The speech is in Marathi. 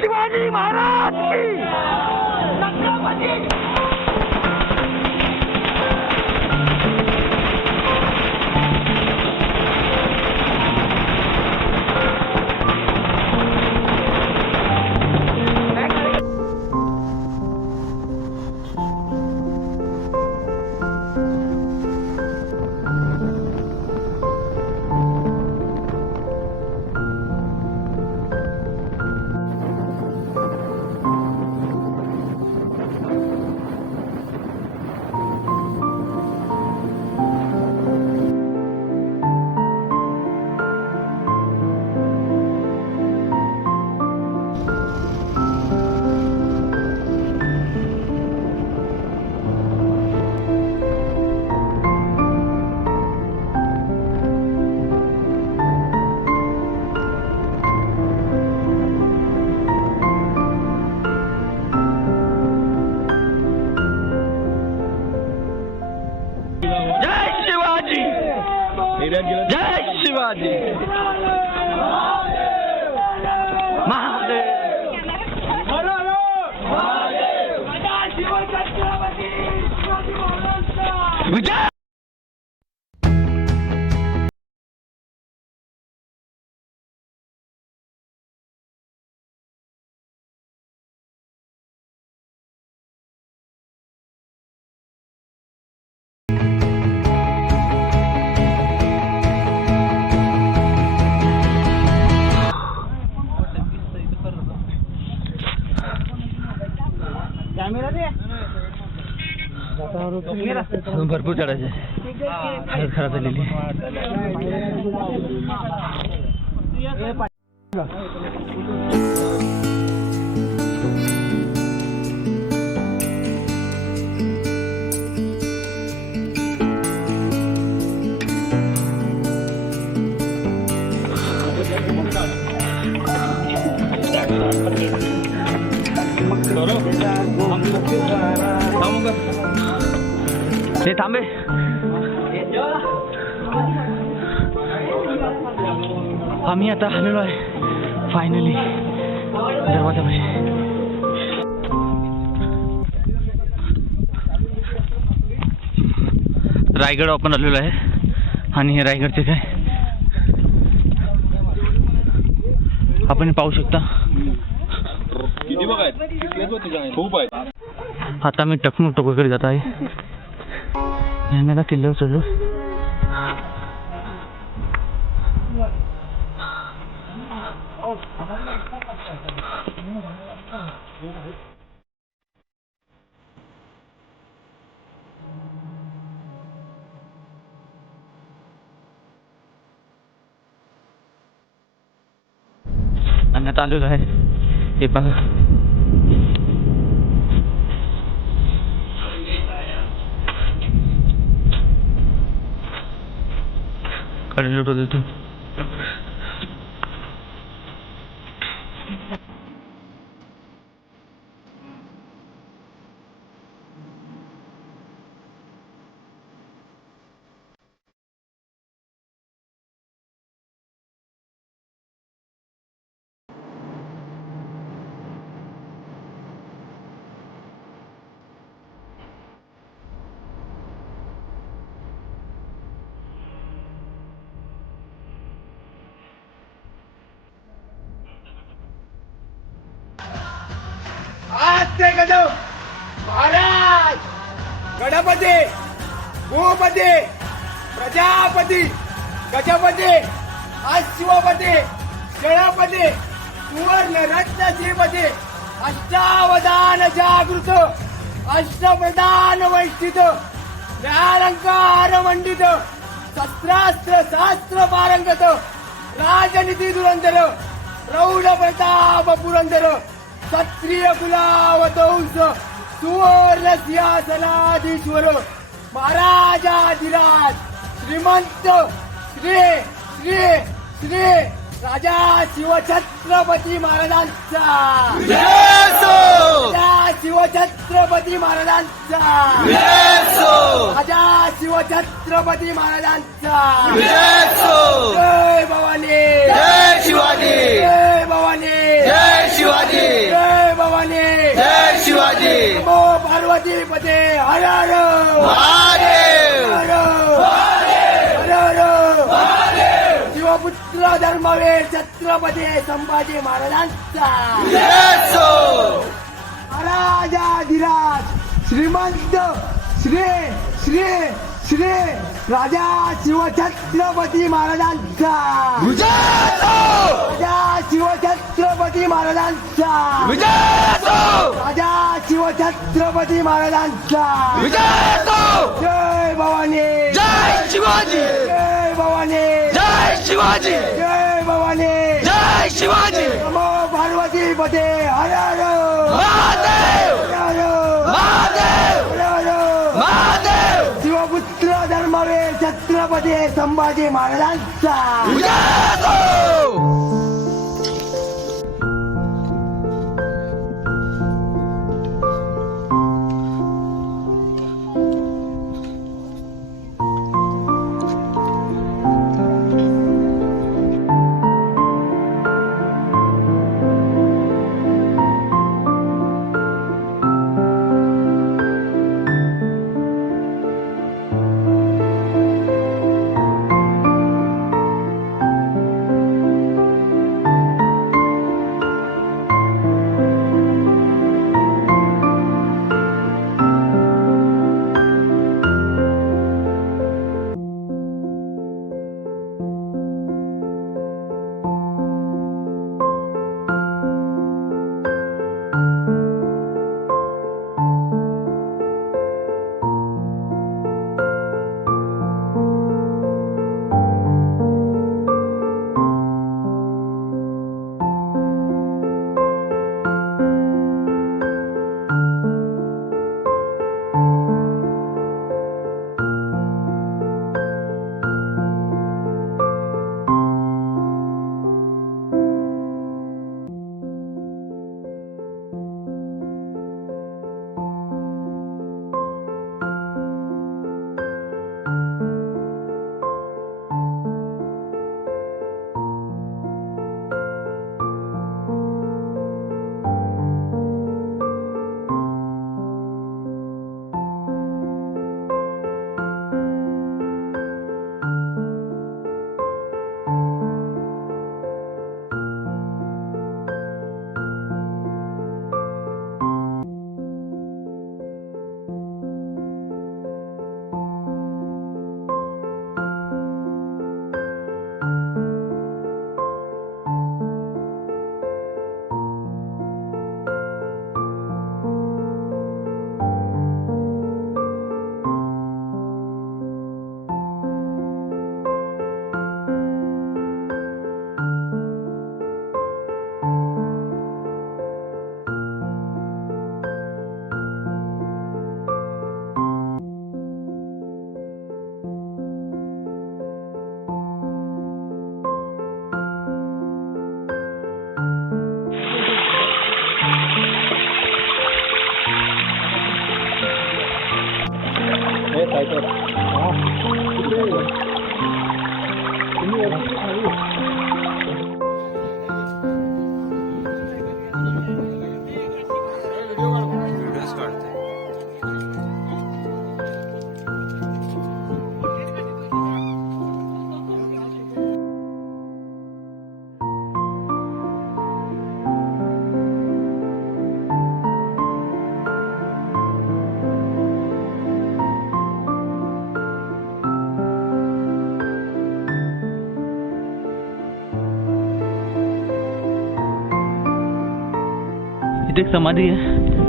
शिवाजी महाराज की जय शिवाजी महादेव विजय। भरपूर चढायचे हालत खराब झालेली हे थांबे आम्ही आता आलेलो आहे फायनली दरवाजापाशी। रायगड आपण आलेलो आहे आणि हे रायगडचे काय आपण पाहू शकता खूप आहे। आता मी टकमक टोकाकडे जात आहे किल्ल्यावर चढलो। आणि आता आलेलो आहे हे बघा लुटो देतो। महाराज गणपती भूपती प्रजापती गजपती अश्वपती गणपती सुवर्ण रत्न श्रीपती अष्टावधान जागृत अष्टप्रधान वैष्ठित न्यायालंकार मंडित शस्त्रास्त्र शास्त्र पारंगत राजनीती धुरंधर प्रौढ प्रताप पुरंदर क्षत्रिय कुलावतंस सुवर्ण सिंहासनाधीश्वर महाराजाधिराज श्रीमंत श्री श्री श्री राजा शिवछत्रपती महाराजांचा राजा शिवछत्रपती महाराजांचा राजा शिवछत्रपती महाराजांचा जय भवानी जय शिवाजी जय भवानी जय शिवाजी नमो पार्वती पते हर हर महादेव हर हर शिवपुत्र धर्मवीर छत्रपती संभाजी महाराजांचा महाराजाधिराज श्रीमंत श्री श्री श्री राजा शिवछत्रपती महाराजांचा राजा शिवछत्रपती महाराजांचा राजा शिवछत्रपती महाराजांचा जय भवानी जय शिवाजी जय भवानी जय शिवाजी जय भवानी जय शिवाजी नमो पार्वती पते हर हर महादेव हर महादेव हर महादेव शिवपुत्र धर्मवीर छत्रपती संभाजी महाराजांचा इथे एक समाधी आहे.